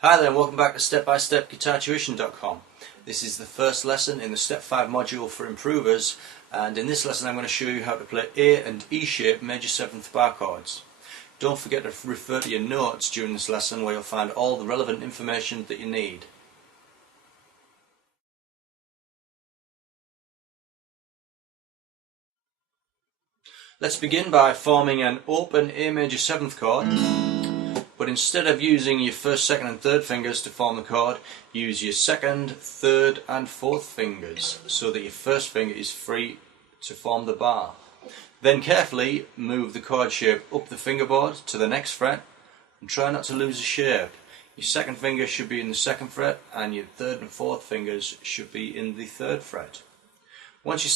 Hi there and welcome back to step-by-step GuitarTuition.com. This is the first lesson in the Step 5 module for improvers, and in this lesson I'm going to show you how to play A and E shape major 7th bar chords. Don't forget to refer to your notes during this lesson where you'll find all the relevant information that you need. Let's begin by forming an open A major 7th chord. But instead of using your first, second and third fingers to form the chord, use your second, third and fourth fingers so that your first finger is free to form the bar. Then carefully move the chord shape up the fingerboard to the next fret and try not to lose the shape. Your second finger should be in the second fret and your third and fourth fingers should be in the third fret. Once you're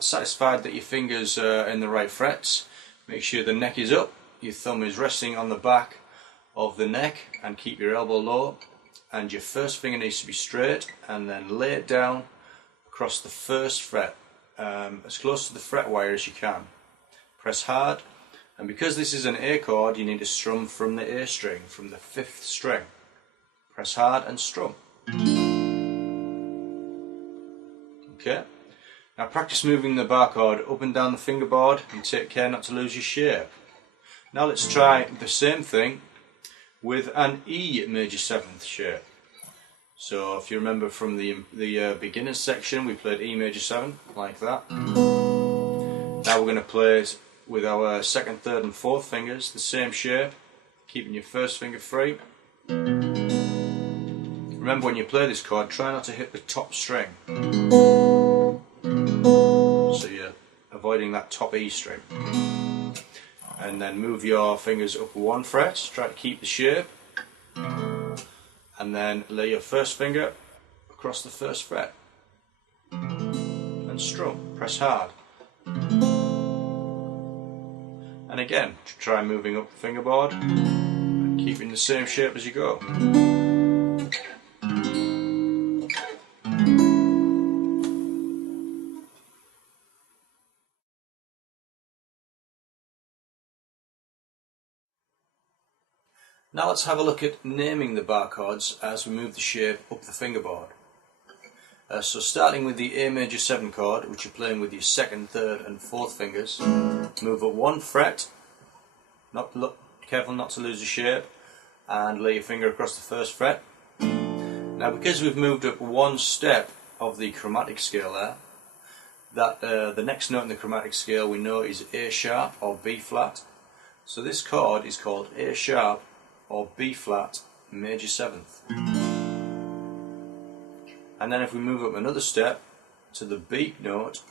satisfied that your fingers are in the right frets, make sure the neck is up, your thumb is resting on the back of the neck and keep your elbow low, and your first finger needs to be straight, and then lay it down across the first fret as close to the fret wire as you can. Press hard, and because this is an A chord you need to strum from the A string, from the 5th string. Press hard and strum. Okay, now practice moving the bar chord up and down the fingerboard and take care not to lose your shape. Now let's try the same thing with an E major 7th shape. So if you remember from the beginners section, we played E major 7 like that. Now we're going to play it with our second, third and fourth fingers, the same shape, keeping your first finger free. Remember, when you play this chord, try not to hit the top string, so you're avoiding that top E string. And then move your fingers up one fret, try to keep the shape, and then lay your first finger across the first fret and strum. Press hard. And again, try moving up the fingerboard and keeping the same shape as you go. Now let's have a look at naming the bar chords as we move the shape up the fingerboard. So starting with the A major 7 chord, which you're playing with your second, third and fourth fingers, move up one fret, careful not to lose the shape, and lay your finger across the first fret. Now because we've moved up one step of the chromatic scale there, the next note in the chromatic scale we know is A sharp or B flat. So this chord is called A sharp or B flat major 7th. And then if we move up another step to the B note,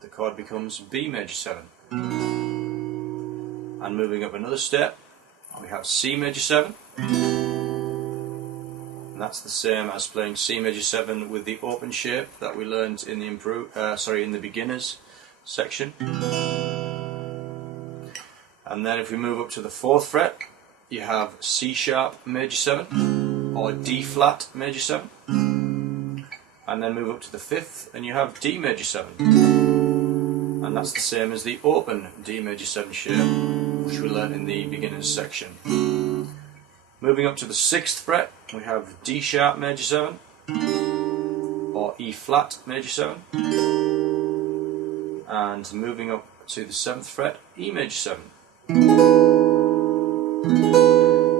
the chord becomes B major 7. And moving up another step, we have C major 7. And that's the same as playing C major 7 with the open shape that we learned in the in the beginners section. And then if we move up to the 4th fret, you have C sharp major 7 or D flat major 7, and then move up to the 5th and you have D major 7, and that's the same as the open D major 7 shape which we learned in the beginners section. Moving up to the 6th fret we have D sharp major 7 or E flat major 7, and moving up to the 7th fret E major 7,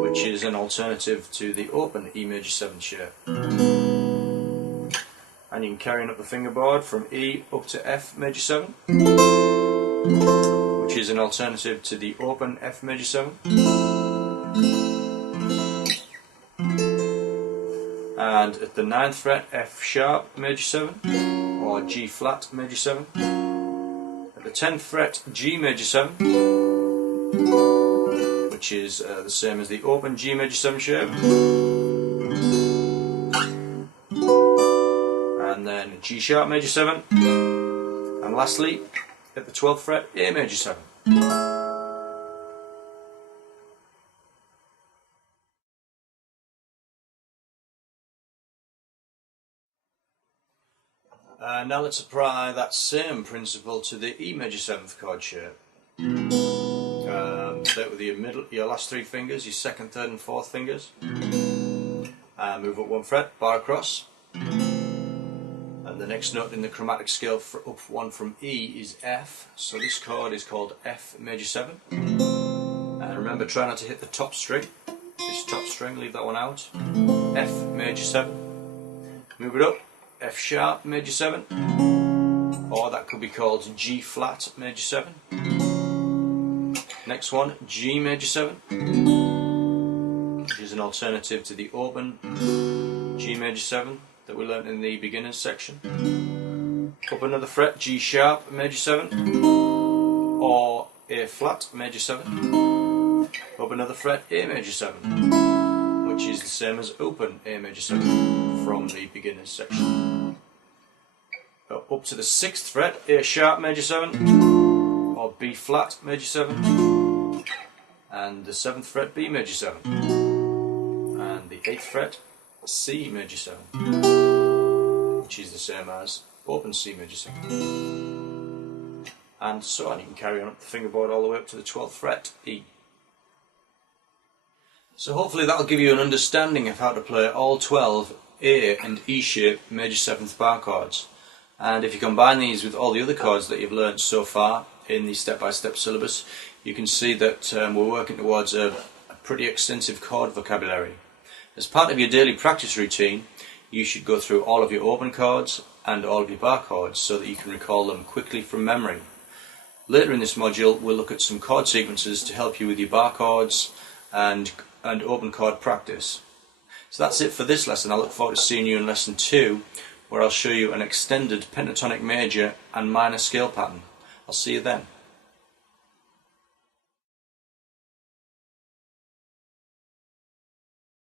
which is an alternative to the open E major 7 shape. And you can carry on up the fingerboard from E up to F major 7, which is an alternative to the open F major 7. And at the 9th fret, F sharp major 7 or G flat major 7. At the 10th fret, G major 7, which is the same as the open G major 7 shape, and then G sharp major 7, and lastly at the 12th fret A major 7. Now let's apply that same principle to the E major 7th chord shape. Start with your last three fingers, your second, third and fourth fingers. and move up 1 fret, bar across. And the next note in the chromatic scale for up 1 from E is F, so this chord is called F major 7. And remember, try not to hit the top string, this top string, leave that one out. F major 7. Move it up, F sharp major 7, or that could be called G flat major 7. Next one, G major 7, which is an alternative to the open G major 7 that we learnt in the beginners section. Up another fret, G sharp major 7, or A flat major 7. Up another fret, A major 7, which is the same as open A major 7 from the beginners section. Up to the 6th fret, A sharp major 7, or B flat major 7, and the 7th fret, B major 7, and the 8th fret, C major 7, which is the same as open C major 7, and so on. You can carry on up the fingerboard all the way up to the 12th fret, E. So hopefully that'll give you an understanding of how to play all 12 A and E shape major 7th bar chords. And if you combine these with all the other chords that you've learned so far in the step-by-step syllabus, you can see that we're working towards a pretty extensive chord vocabulary. As part of your daily practice routine, you should go through all of your open chords and all of your bar chords so that you can recall them quickly from memory. Later in this module, we'll look at some chord sequences to help you with your bar chords and open chord practice. So that's it for this lesson. I look forward to seeing you in lesson 2, where I'll show you an extended pentatonic major and minor scale pattern. I'll see you then.